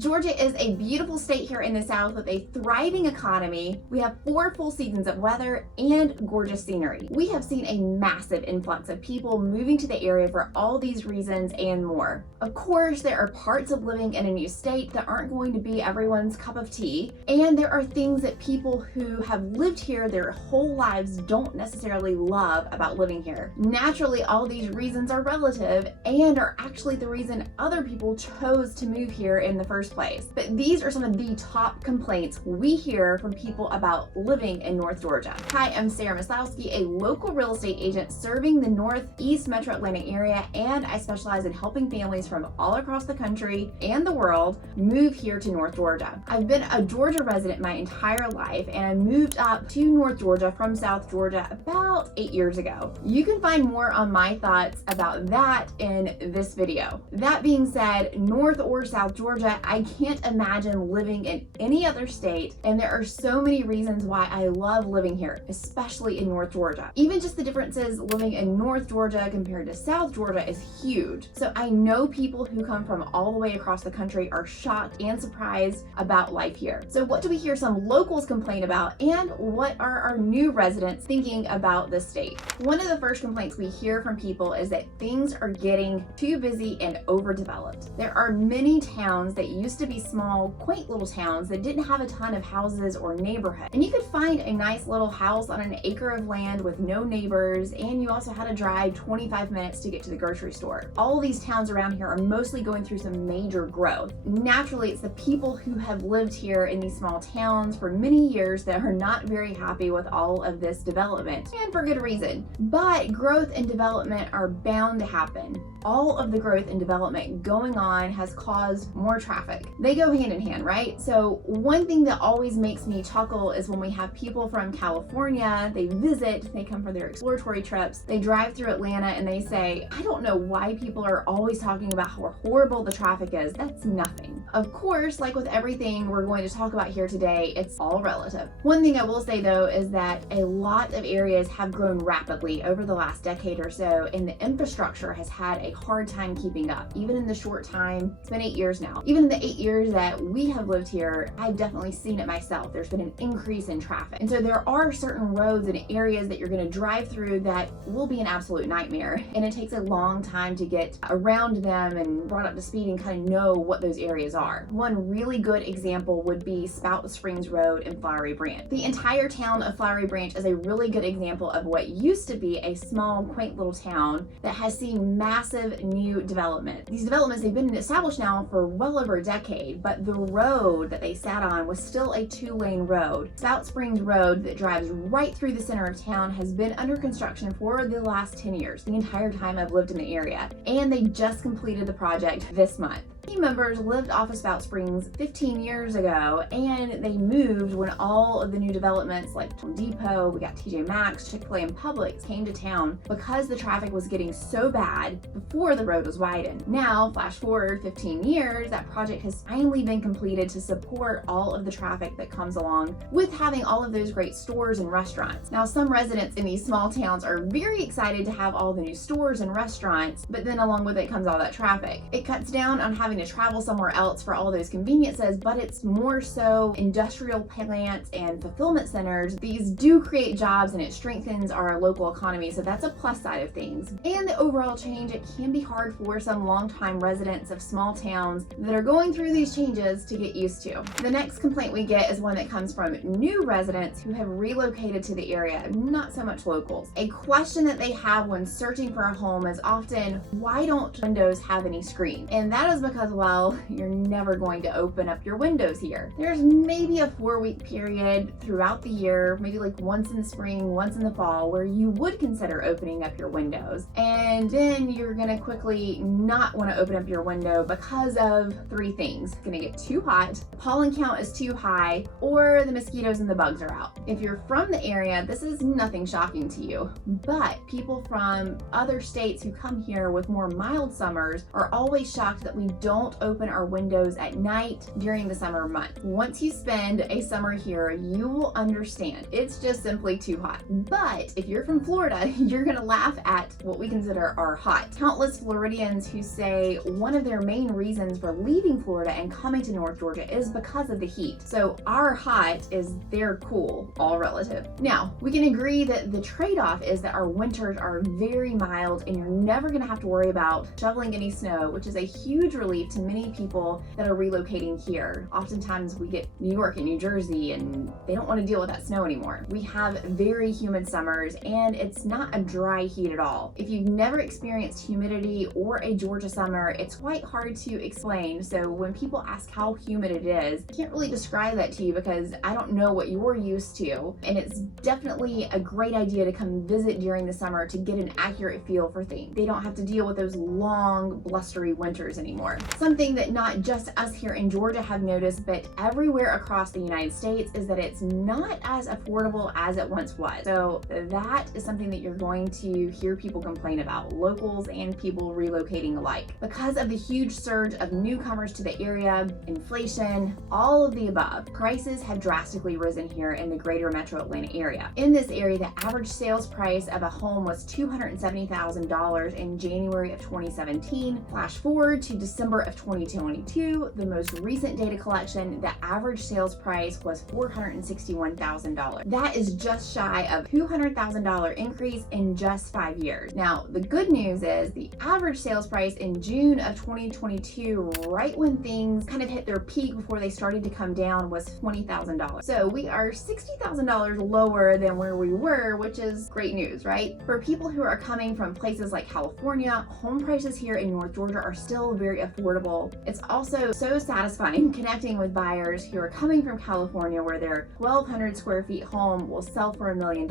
Georgia is a beautiful state here in the South with a thriving economy. We have 4 full seasons of weather and gorgeous scenery. We have seen a massive influx of people moving to the area for all these reasons and more. Of course, there are parts of living in a new state that aren't going to be everyone's cup of tea, and there are things that people who have lived here their whole lives don't necessarily love about living here. Naturally, all these reasons are relative and are actually the reason other people chose to move here in the first place. But these are some of the top complaints we hear from people about living in North Georgia. Hi, I'm Sarah Maslowski, a local real estate agent serving the Northeast Metro Atlanta area, and I specialize in helping families from all across the country and the world move here to North Georgia. I've been a Georgia resident my entire life, and I moved up to North Georgia from South Georgia about 8 years ago. You can find more on my thoughts about that in this video. That being said, North or South Georgia, I can't imagine living in any other state, and there are so many reasons why I love living here, especially in North Georgia. Even just the differences living in North Georgia compared to South Georgia is huge. So I know people who come from all the way across the country are shocked and surprised about life here. So what do we hear some locals complain about, and what are our new residents thinking about this state? One of the first complaints we hear from people is that things are getting too busy and overdeveloped. There are many towns that used to be small, quaint little towns that didn't have a ton of houses or neighborhood. And you could find a nice little house on an acre of land with no neighbors, and you also had to drive 25 minutes to get to the grocery store. All these towns around here are mostly going through some major growth. Naturally, it's the people who have lived here in these small towns for many years that are not very happy with all of this development, and for good reason. But growth and development are bound to happen. All of the growth and development going on has caused more traffic. They go hand in hand, right? So one thing that always makes me chuckle is when we have people from California, they visit, they come for their exploratory trips, they drive through Atlanta and they say, I don't know why people are always talking about how horrible the traffic is. That's nothing. Of course, like with everything we're going to talk about here today, it's all relative. One thing I will say though is that a lot of areas have grown rapidly over the last decade or so, and the infrastructure has had a hard time keeping up, even in the short time. It's been 8 years now. Even in the 8 years that we have lived here, I've definitely seen it myself. There's been an increase in traffic. And so there are certain roads and areas that you're going to drive through that will be an absolute nightmare. And it takes a long time to get around them and brought up to speed and kind of know what those areas are. One really good example would be Spout Springs Road in Flowery Branch. The entire town of Flowery Branch is a really good example of what used to be a small, quaint little town that has seen massive new development. These developments, they've been established now for well over a decade, but the road that they sat on was still a 2-lane road. Spout Springs Road that drives right through the center of town has been under construction for the last 10 years, the entire time I've lived in the area, and they just completed the project this month. Team members lived off of Spout Springs 15 years ago, and they moved when all of the new developments like Home Depot, we got TJ Maxx, Chick-fil-A, and Publix came to town because the traffic was getting so bad before the road was widened. Now, flash forward 15 years, that project has finally been completed to support all of the traffic that comes along with having all of those great stores and restaurants. Now, some residents in these small towns are very excited to have all the new stores and restaurants, but then along with it comes all that traffic. It cuts down on having to travel somewhere else for all those conveniences, but it's more so industrial plants and fulfillment centers. These do create jobs and it strengthens our local economy, so that's a plus side of things. And the overall change, it can be hard for some longtime residents of small towns that are going through these changes to get used to. The next complaint we get is one that comes from new residents who have relocated to the area, not so much locals. A question that they have when searching for a home is often, why don't windows have any screen? And that is because, well, you're never going to open up your windows here. There's maybe a 4-week period throughout the year, maybe like once in the spring, once in the fall, where you would consider opening up your windows. And then you're gonna quickly not want to open up your window because of 3 things. It's gonna get too hot, pollen count is too high, or the mosquitoes and the bugs are out. If you're from the area, this is nothing shocking to you, but people from other states who come here with more mild summers are always shocked that we don't don't open our windows at night during the summer months. Once you spend a summer here, you will understand. It's just simply too hot. But if you're from Florida, you're gonna laugh at what we consider our hot. Countless Floridians who say one of their main reasons for leaving Florida and coming to North Georgia is because of the heat. So our hot is their cool, all relative. Now, we can agree that the trade-off is that our winters are very mild and you're never gonna have to worry about shoveling any snow, which is a huge relief to many people that are relocating here. Oftentimes we get New York and New Jersey and they don't want to deal with that snow anymore. We have very humid summers and it's not a dry heat at all. If you've never experienced humidity or a Georgia summer, it's quite hard to explain. So when people ask how humid it is, I can't really describe that to you because I don't know what you're used to. And it's definitely a great idea to come visit during the summer to get an accurate feel for things. They don't have to deal with those long, blustery winters anymore. Something that not just us here in Georgia have noticed, but everywhere across the United States is that it's not as affordable as it once was. So that is something that you're going to hear people complain about, locals and people relocating alike. Because of the huge surge of newcomers to the area, inflation, all of the above, prices have drastically risen here in the greater metro Atlanta area. In this area, the average sales price of a home was $270,000 in January of 2017. Flash forward to December of 2022, the most recent data collection, the average sales price was $461,000. That is just shy of $200,000 increase in just 5 years. Now, the good news is the average sales price in June of 2022, right when things kind of hit their peak before they started to come down, was $20,000. So we are $60,000 lower than where we were, which is great news, right? For people who are coming from places like California, home prices here in North Georgia are still very affordable. It's also so satisfying connecting with buyers who are coming from California where their 1,200 square feet home will sell for $1 million.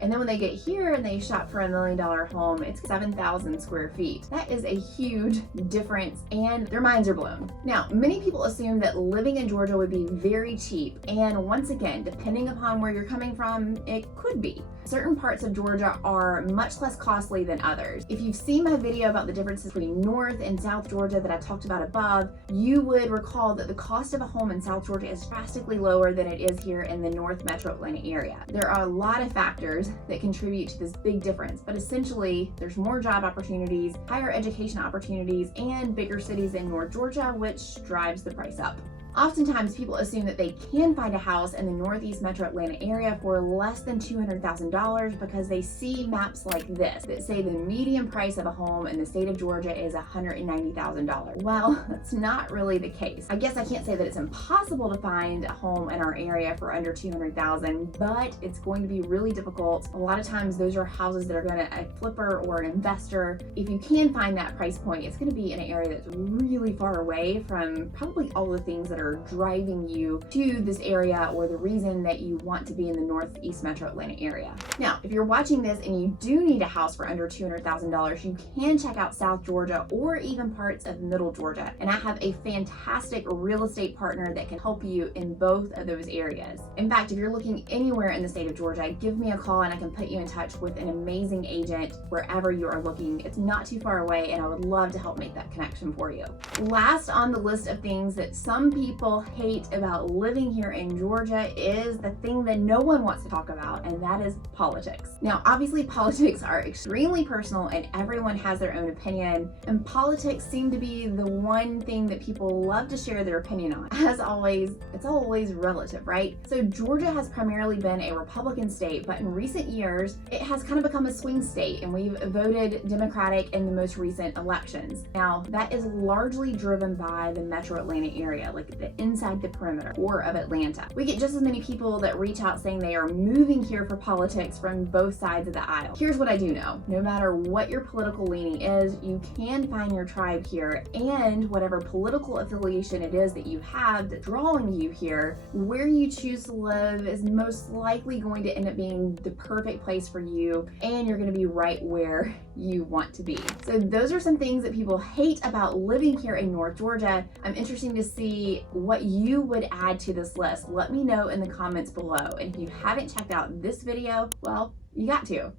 And then when they get here and they shop for $1 million home, it's 7,000 square feet. That is a huge difference and their minds are blown. Now, many people assume that living in Georgia would be very cheap. And once again, depending upon where you're coming from, it could be. Certain parts of Georgia are much less costly than others. If you've seen my video about the differences between North and South Georgia that I talked about above, you would recall that the cost of a home in South Georgia is drastically lower than it is here in the North Metro Atlanta area. There are a lot of factors that contribute to this big difference, but essentially there's more job opportunities, higher education opportunities, and bigger cities in North Georgia, which drives the price up. Oftentimes, people assume that they can find a house in the Northeast Metro Atlanta area for less than $200,000 because they see maps like this that say the median price of a home in the state of Georgia is $190,000. Well, that's not really the case. I guess I can't say that it's impossible to find a home in our area for under $200,000, but it's going to be really difficult. A lot of times, those are houses that are going to a flipper or an investor. If you can find that price point, it's going to be in an area that's really far away from probably all the things that are driving you to this area or the reason that you want to be in the Northeast Metro Atlanta area. Now, if you're watching this and you do need a house for under $200,000, you can check out South Georgia or even parts of Middle Georgia. And I have a fantastic real estate partner that can help you in both of those areas. In fact, if you're looking anywhere in the state of Georgia, give me a call and I can put you in touch with an amazing agent wherever you are looking. It's not too far away and I would love to help make that connection for you. Last on the list of things that some people hate about living here in Georgia is the thing that no one wants to talk about, and that is politics. Now, obviously politics are extremely personal and everyone has their own opinion, and politics seem to be the one thing that people love to share their opinion on. As always, it's always relative, right? So Georgia has primarily been a Republican state, but in recent years, it has kind of become a swing state, and we've voted Democratic in the most recent elections. Now, that is largely driven by the Metro Atlanta area, like the inside the perimeter core of Atlanta. We get just as many people that reach out saying they are moving here for politics from both sides of the aisle. Here's what I do know. No matter what your political leaning is, you can find your tribe here, and whatever political affiliation it is that you have that's drawing you here, where you choose to live is most likely going to end up being the perfect place for you, and you're going to be right where you want to be. So those are some things that people hate about living here in North Georgia. I'm interested to see what you would add to this list. Let me know in the comments below. And if you haven't checked out this video, well, you got to.